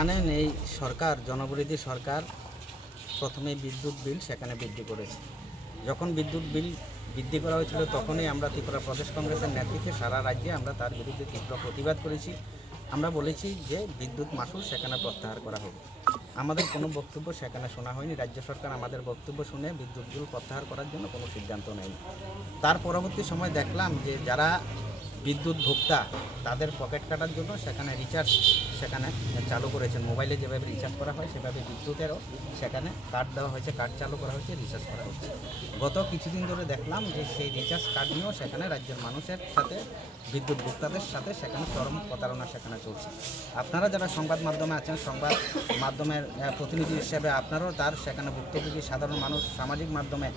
জানেন এই সরকার জনবিরোধী সরকার প্রথমে বিদ্যুৎ বিল সেখানে বৃদ্ধি করেছে। যখন বিদ্যুৎ বিল বৃদ্ধি করা হয়েছিল তখনই আমরা ত্রিপুরা প্রদেশ কংগ্রেসের নেতৃত্বে সারা রাজ্যে আমরা তার বিরুদ্ধে তীব্র প্রতিবাদ করেছি। আমরা বলেছি যে বিদ্যুৎ মাশুল সেখানে প্রত্যাহার করা হবে। আমাদের কোনো বক্তব্য সেখানে শোনা হয়নি। রাজ্য সরকার আমাদের বক্তব্য শুনে বিদ্যুৎ বিল প্রত্যাহার করার জন্য কোনো সিদ্ধান্ত নেয়নি। তার পরবর্তী সময় দেখলাম যে যারা বিদ্যুৎ ভোক্তা তাদের পকেট কাটার জন্য সেখানে রিচার্জ সেখানে চালু করেছেন। মোবাইলে যেভাবে রিচার্জ করা হয় সেভাবে বিদ্যুতেরও সেখানে কার্ড দেওয়া হয়েছে, কার্ড চালু করা হয়েছে, রিচার্জ করা হচ্ছে। গত কিছুদিন ধরে দেখলাম যে সেই রিচার্জ কার্ড নিয়েও সেখানে রাজ্যের মানুষের সাথে বিদ্যুৎ ভোক্তাদের সাথে সেখানে চরম প্রতারণা সেখানে চলছে। আপনারা যারা সংবাদ মাধ্যমে আছেন, সংবাদ মাধ্যমের প্রতিনিধি হিসেবে আপনারাও তার সেখানে ভুক্তভোগী সাধারণ মানুষ সামাজিক মাধ্যমে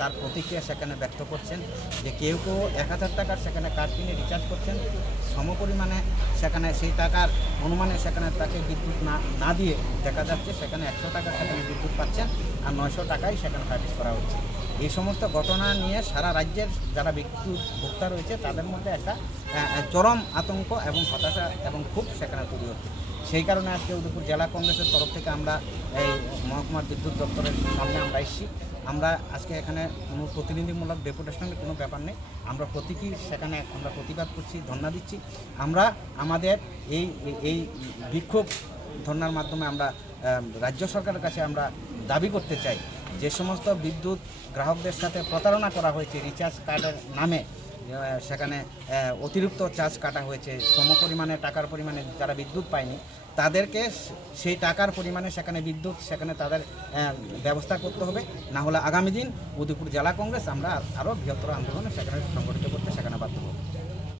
তার প্রতিক্রিয়া সেখানে ব্যক্ত করছেন যে কেউ 1000 টাকার সেখানে কার্ড কিনে রিচার্জ করছেন, সমপরিমাণে সেখানে সেই টাকার অনুমানে সেখানে তাকে বিদ্যুৎ না দিয়ে দেখা যাচ্ছে সেখানে 100 টাকা সেখানে বিদ্যুৎ পাচ্ছেন আর 900 টাকাই সেখানে সার্ভিস করা হচ্ছে। এই সমস্ত ঘটনা নিয়ে সারা রাজ্যের যারা বিদ্যুৎ ভোক্তা রয়েছে তাদের মধ্যে একটা চরম আতঙ্ক এবং হতাশা এবং ক্ষোভ সেখানে তৈরি হচ্ছে। সেই কারণে আজকে উদয়পুর জেলা কংগ্রেসের তরফ থেকে আমরা এই মহকুমার বিদ্যুৎ দপ্তরের সামনে আমরা এসেছি। আমরা আজকে এখানে কোনো প্রতিনিধিমূলক ডেপুটেশনের কোনো ব্যাপার নেই। আমরা প্রতীকী সেখানে আমরা প্রতিবাদ করছি, ধর্ণা দিচ্ছি। আমরা আমাদের এই বিক্ষোভ ধর্ণার মাধ্যমে আমরা রাজ্য সরকারের কাছে আমরা দাবি করতে চাই যে সমস্ত বিদ্যুৎ গ্রাহকদের সাথে প্রতারণা করা হয়েছে, রিচার্জ কার্ডের নামে সেখানে অতিরিক্ত চার্জ কাটা হয়েছে, সমপরিমাণে টাকার পরিমাণে যারা বিদ্যুৎ পায়নি তাদেরকে সেই টাকার পরিমাণে সেখানে বিদ্যুৎ সেখানে তাদের ব্যবস্থা করতে হবে। না হলে আগামী দিন উদয়পুর জেলা কংগ্রেস আমরা আরও বৃহত্তর আন্দোলনে সেখানে সংগঠিত করতে